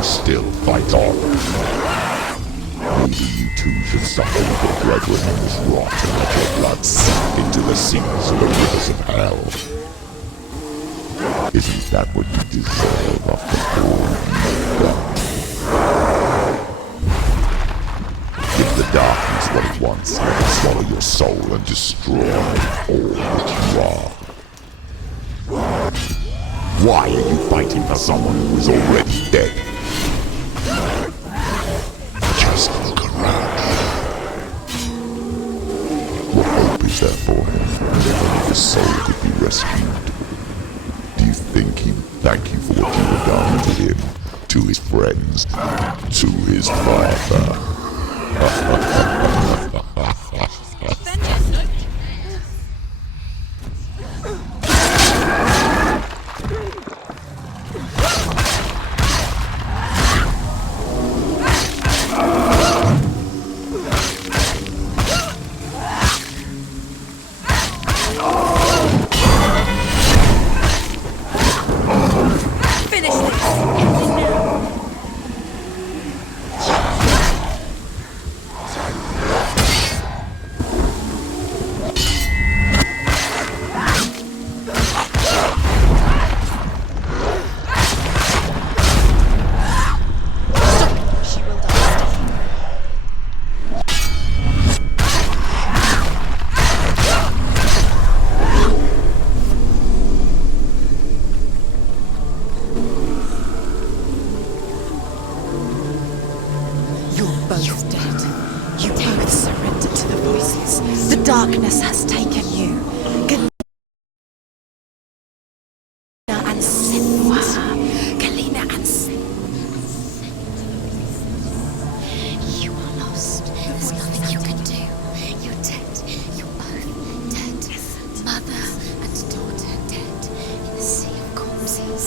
you still fight on? Maybe you too should suffer with your brethren in this rot and let your blood sink into the seas or the rivers of hell. Isn't that what you deserve after all you've done? Give the darkness what it wants, let it swallow your soul and destroy all that you are. Why are you fighting for someone who is already dead? Just look around. What hope is there for him if only his soul could be rescued? Do you think he would thank you for what you have done to him, to his friends, to his father? Darkness has taken you. And Senua. Melina and you are lost. There's nothing you can do. You're dead. You're both dead. Mother and daughter dead in the sea of corpses.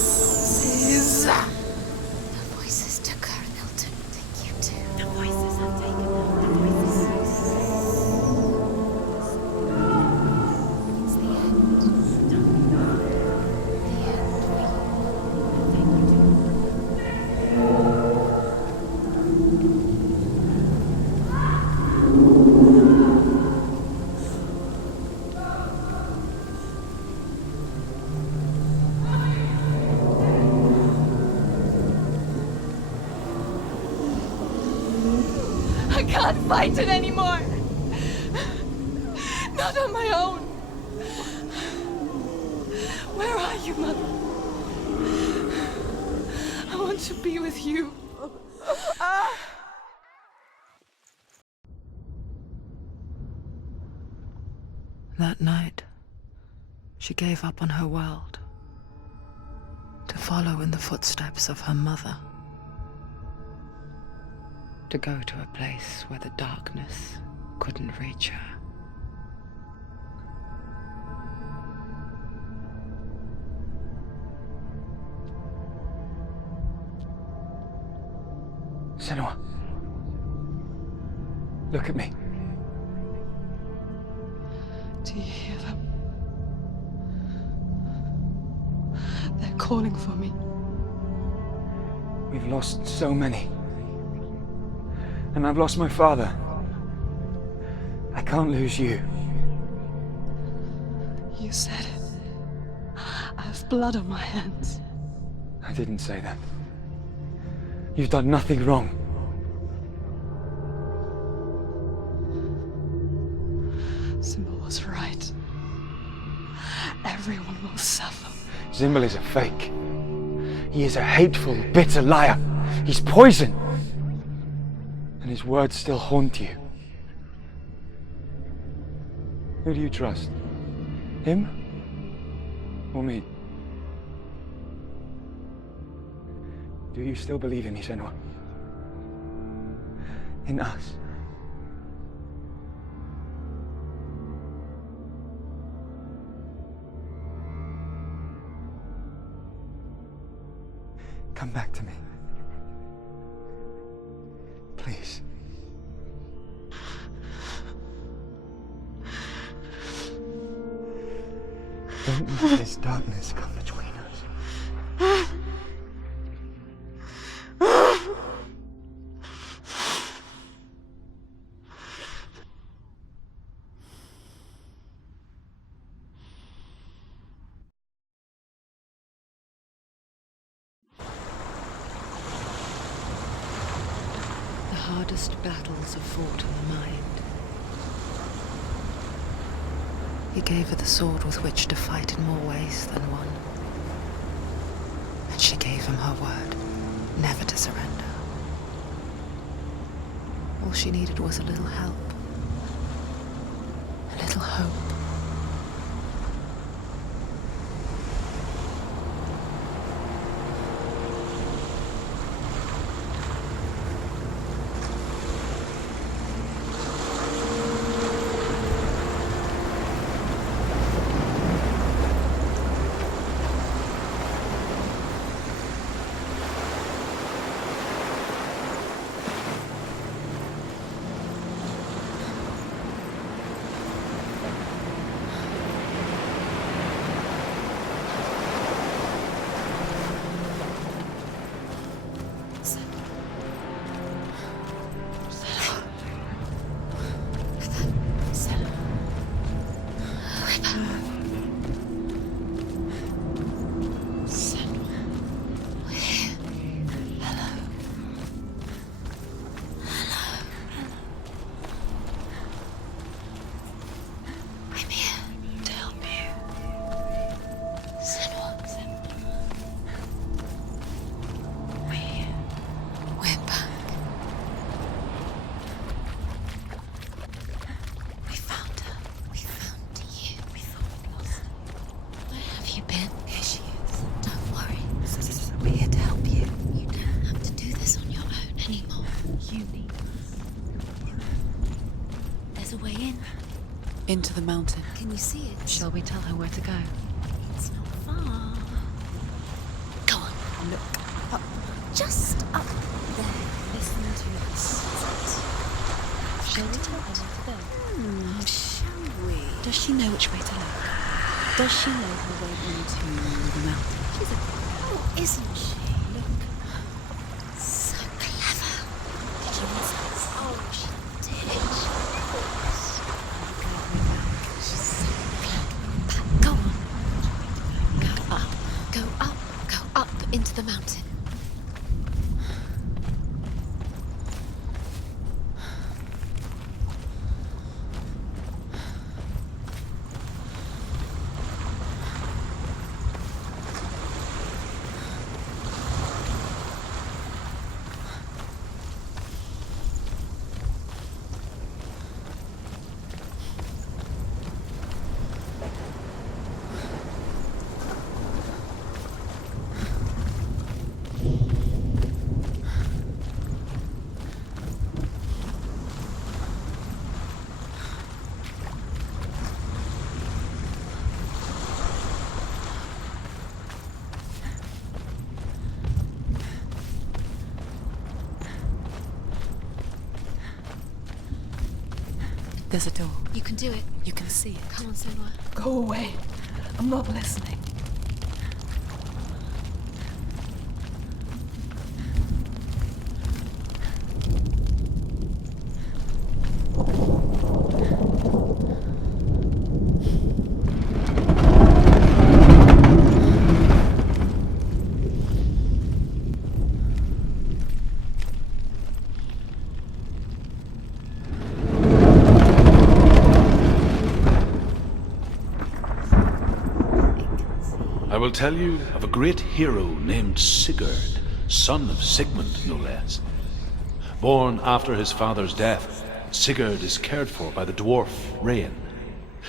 The voices took her and they'll take you too. The voices have taken her. I can't fight it anymore. Not on my own. Where are you, Mother? I want to be with you. That night, she gave up on her world to follow in the footsteps of her mother. To go to a place where the darkness couldn't reach her. Senua, look at me. Do you hear them? They're calling for me. We've lost so many. And I've lost my father. I can't lose you. You said it. I have blood on my hands. I didn't say that. You've done nothing wrong. Symbol was right. Everyone will suffer. Zimbel is a fake. He is a hateful, bitter liar. He's poison. And his words still haunt you. Who do you trust? Him? Or me? Do you still believe in me, Senua? In us? Come back to me. Please. Don't let this darkness come between us. hardest battles are fought in the mind. He gave her the sword with which to fight in more ways than one. And she gave him her word, never to surrender. All she needed was a little help, a little hope. Into the mountain. Can you see it? Shall we tell her where to go? It's not far. Go on. Look. Up. Just up there. Listen to the sunset. Shall we tell her where to go? Shall we? Does she know which way to look? Does she know her way into the mountain? She's a girl, isn't she? Look. So clever. Did you miss us? Oh, she did. She's so clever. Go on. Go up. Go up. Go up into the mountain. There's a door. You can do it. You can see it. Come on, Senua. Go away. I'm not listening. I will tell you of a great hero named Sigurd, son of Sigmund, no less. Born after his father's death, Sigurd is cared for by the dwarf Rain.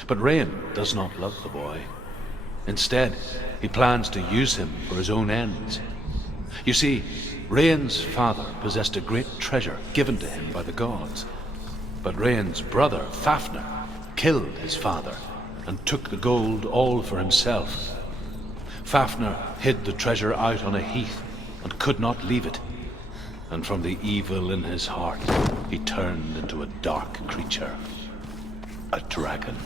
But Rain does not love the boy. Instead, he plans to use him for his own ends. You see, Rain's father possessed a great treasure given to him by the gods. But Rain's brother, Fafnir, killed his father and took the gold all for himself. Fafnir hid the treasure out on a heath and could not leave it. And from the evil in his heart, he turned into a dark creature, a dragon.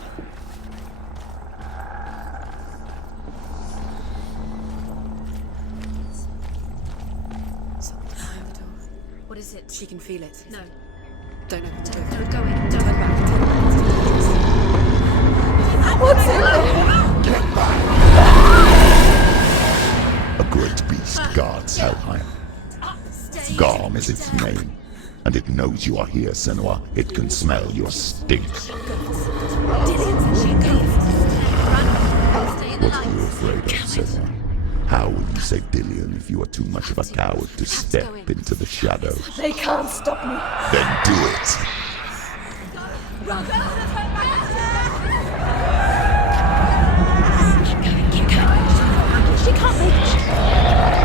Something behind the door. What is it? She can feel it. No. Don't open the door. Don't go in. Don't Turn back. What's in there? Get back! A great beast guards Helheim. Garm is its name, and it knows you are here, Senua. It can smell your stink. What are you afraid of, Senua? How will you save Dillion if you are too much of a coward to step into the shadows? They can't stop me. Then do it! She can't make it.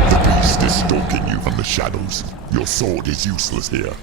The beast is stalking you from the shadows. Your sword is useless here.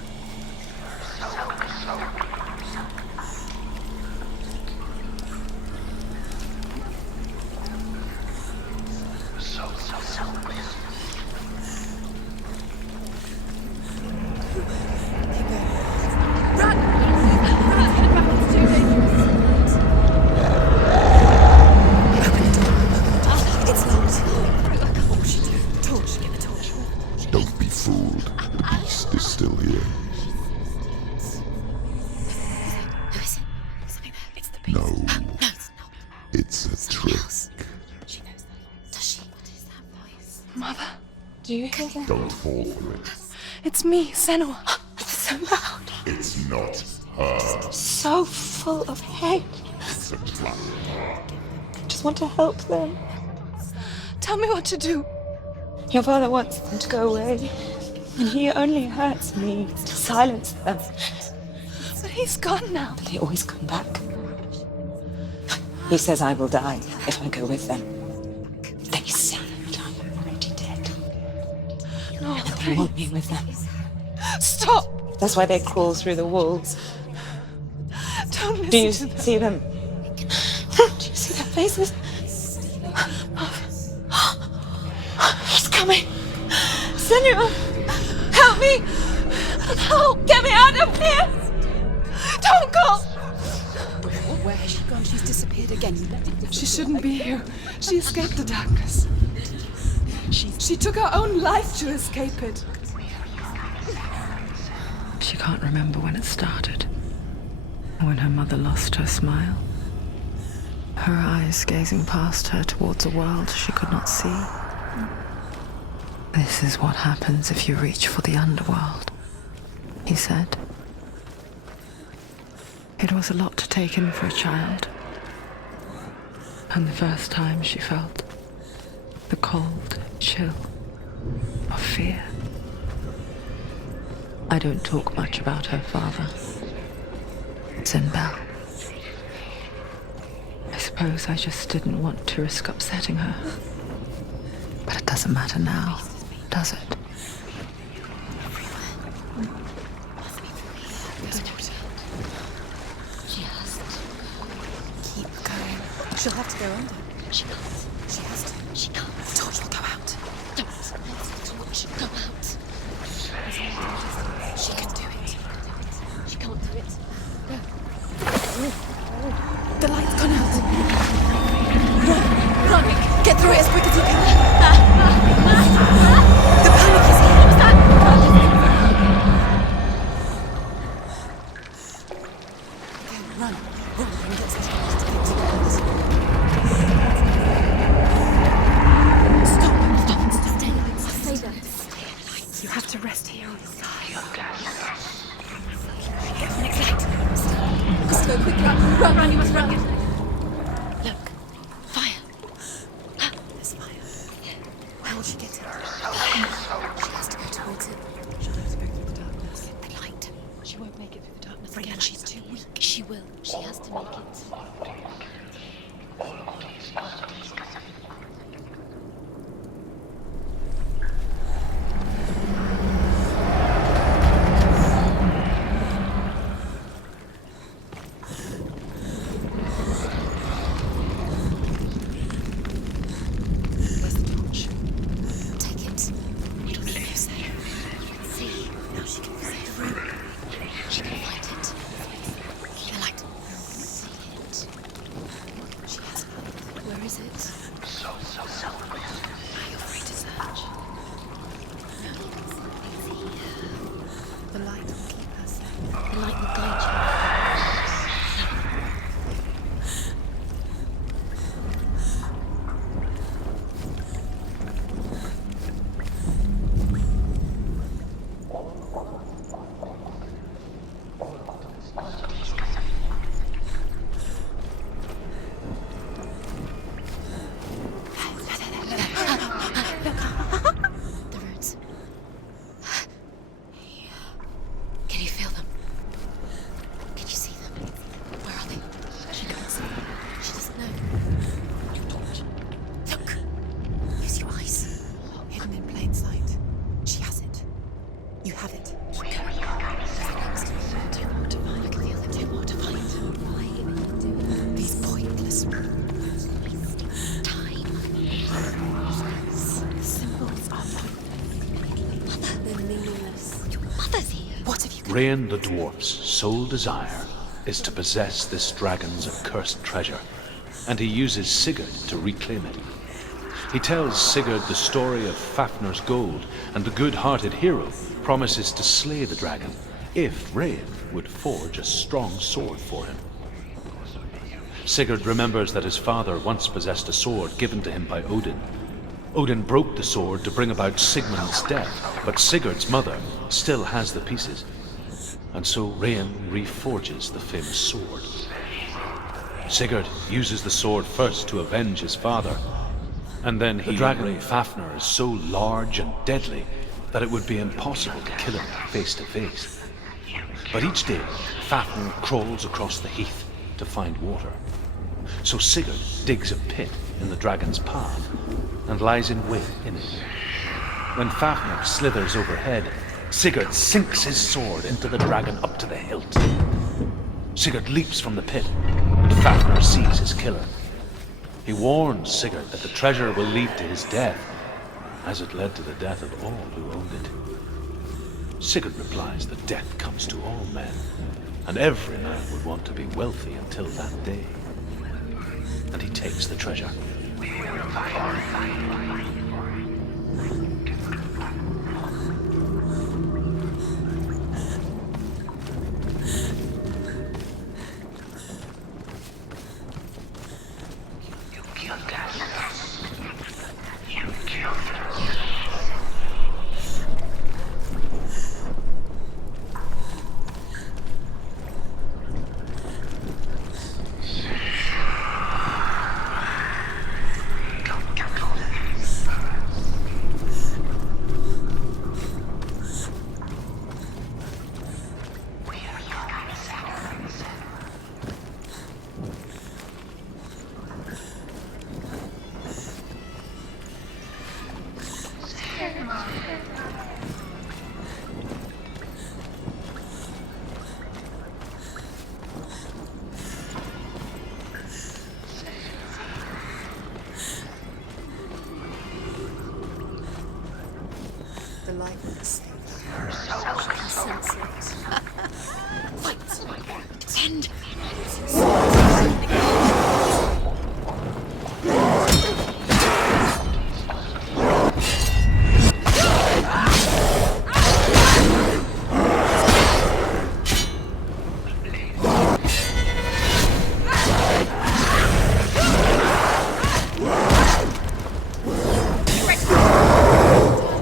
Don't be fooled. The beast is still here. No. No, it's not. It's a trick. She knows that. Does she? What is that voice? Mother, do you hear that? Don't fall for it. It's me, Senua. It's so loud. It's not her. So full of hate. It's a trap. I just want to help them. Tell me what to do. Your father wants them to go away, and he only hurts me to silence them. But he's gone now. But they always come back. He says I will die if I go with them. They say that I'm already dead. No, they want me with them. Stop! That's why they crawl through the walls. Don't listen. Do you see them? Do you see their faces? He's coming! Senua! Help me! Help! Get me out of here! Don't go! Where has she gone? She's disappeared again. She shouldn't be here. She escaped the darkness. She took her own life to escape it. She can't remember when it started. When her mother lost her smile. Her eyes gazing past her towards a world she could not see. This is what happens if you reach for the underworld, he said. It was a lot to take in for a child. And the first time she felt the cold chill of fear. I don't talk much about her father, Zinbel. I suppose I just didn't want to risk upsetting her. But it doesn't matter now, does it? Just keep going. She'll have to go under. She can't. She has to. She can't. The torch will go out. Don't let the torch go out. She can do it. She can't do it. The light's gone out. Run! Get through it as quick as you can. The panic is here. Okay, run. Run and get some time to get to the house. Stop. Stay there. You have to rest here on the side. Let's go quick. Run, you must run. Look. Fire. There's fire. How will she get in? She has to go towards it. She'll have to go through the darkness. The light. She won't make it through the darkness Again, again. She's too weak. She will. She has to make it. Where's the torch? Take it. It'll lose her. See, now she can see through. She can find it. The light. See it. She has it. Where is it? You have it. Keep going. Two more to find. I can feel them. Two more to find. Why are you doing These pointless time? Symbols are pointless. They're meaningless. Your mother's here. What have you got? Rain the dwarf's sole desire is to possess this dragon's accursed treasure, and he uses Sigurd to reclaim it. He tells Sigurd the story of Fafnir's gold, and the good-hearted hero promises to slay the dragon if Rain would forge a strong sword for him. Sigurd remembers that his father once possessed a sword given to him by Odin. Odin broke the sword to bring about Sigmund's death, but Sigurd's mother still has the pieces. And so Rain reforges the famous sword. Sigurd uses the sword first to avenge his father, and then the dragon Fafnir is so large and deadly that it would be impossible to kill him face to face. But each day, Fafnir crawls across the heath to find water. So Sigurd digs a pit in the dragon's path and lies in wait in it. When Fafnir slithers overhead, Sigurd sinks his sword into the dragon up to the hilt. Sigurd leaps from the pit, and Fafnir sees his killer. He warns Sigurd that the treasure will lead to his death, as it led to the death of all who owned it. Sigurd replies that death comes to all men, and every man would want to be wealthy until that day. And he takes the treasure. The light will save Send.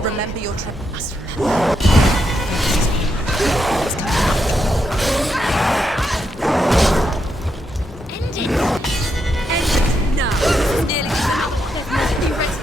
Remember your trip. End it. End it now. It's nearly done. There's nothing you ready.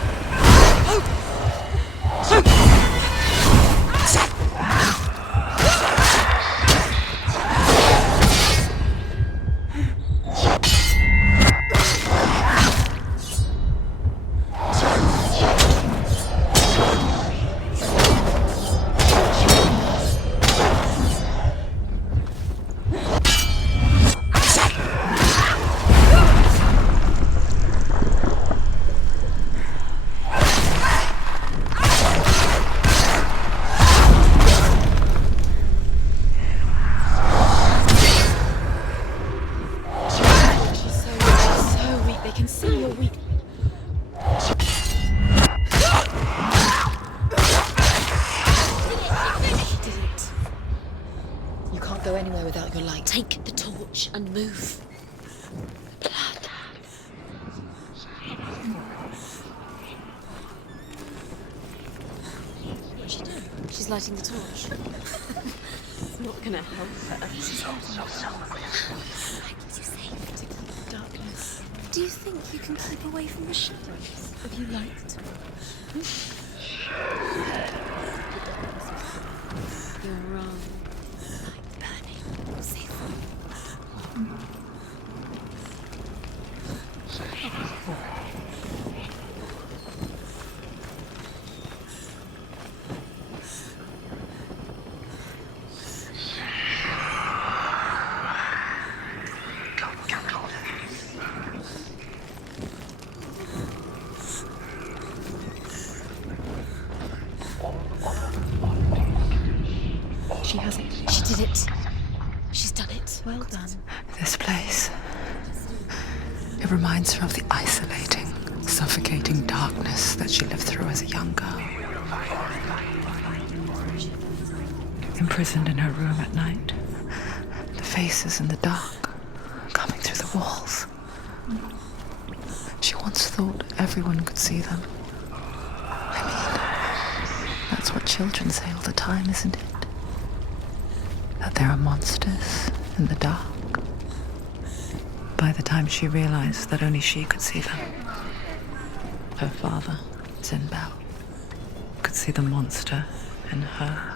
Go anywhere without your light. Take the torch and move. Blood. What's she doing? She's lighting the torch. It's not gonna help her. Keeps you safe. To keep the darkness. Do you think you can keep away from the shadows if you light the torch? You're wrong. She has it. She did it. She's done it. Well done. This place. It reminds her of the isolating, suffocating darkness that she lived through as a young girl. Imprisoned in her room at night. The faces in the dark, coming through the walls. She once thought everyone could see them. I mean, that's what children say all the time, isn't it? That there are monsters in the dark. By the time she realized that only she could see them, her father, Zinbao, could see the monster in her.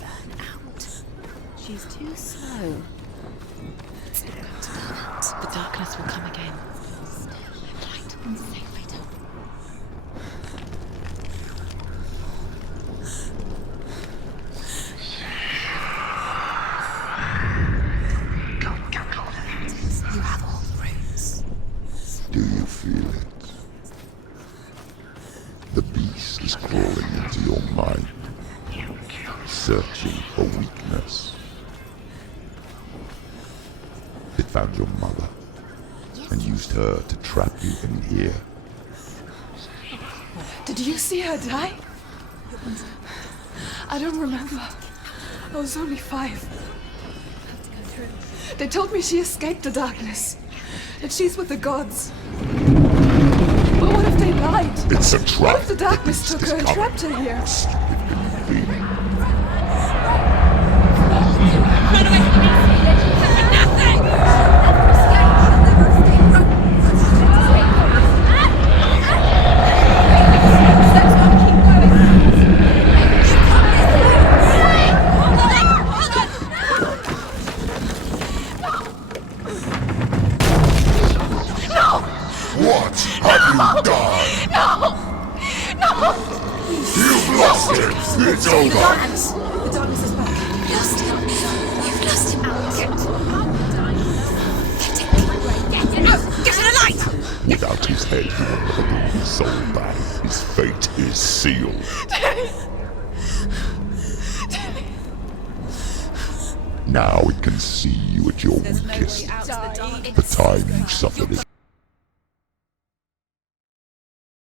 Burn out. She's too slow. It's not going to burn out. The darkness will come again. Light and safe later. You have all the roots. Do you feel it? The beast is crawling into your mind, searching for weakness. It found your mother and used her to trap you in here. Did you see her die? I don't remember. I was only 5. They told me she escaped the darkness. That she's with the gods. But what if they lied? It's a trap. What if the darkness took her and trapped her here? Stupid human being. What have you done? No! You've lost him! It's over! The darkness is back. You've lost him. You've lost him. Get out! Get to the light! Without his head, he will never bring his soul back. His fate is sealed. Now it can see you at your weakest. The time you suffered is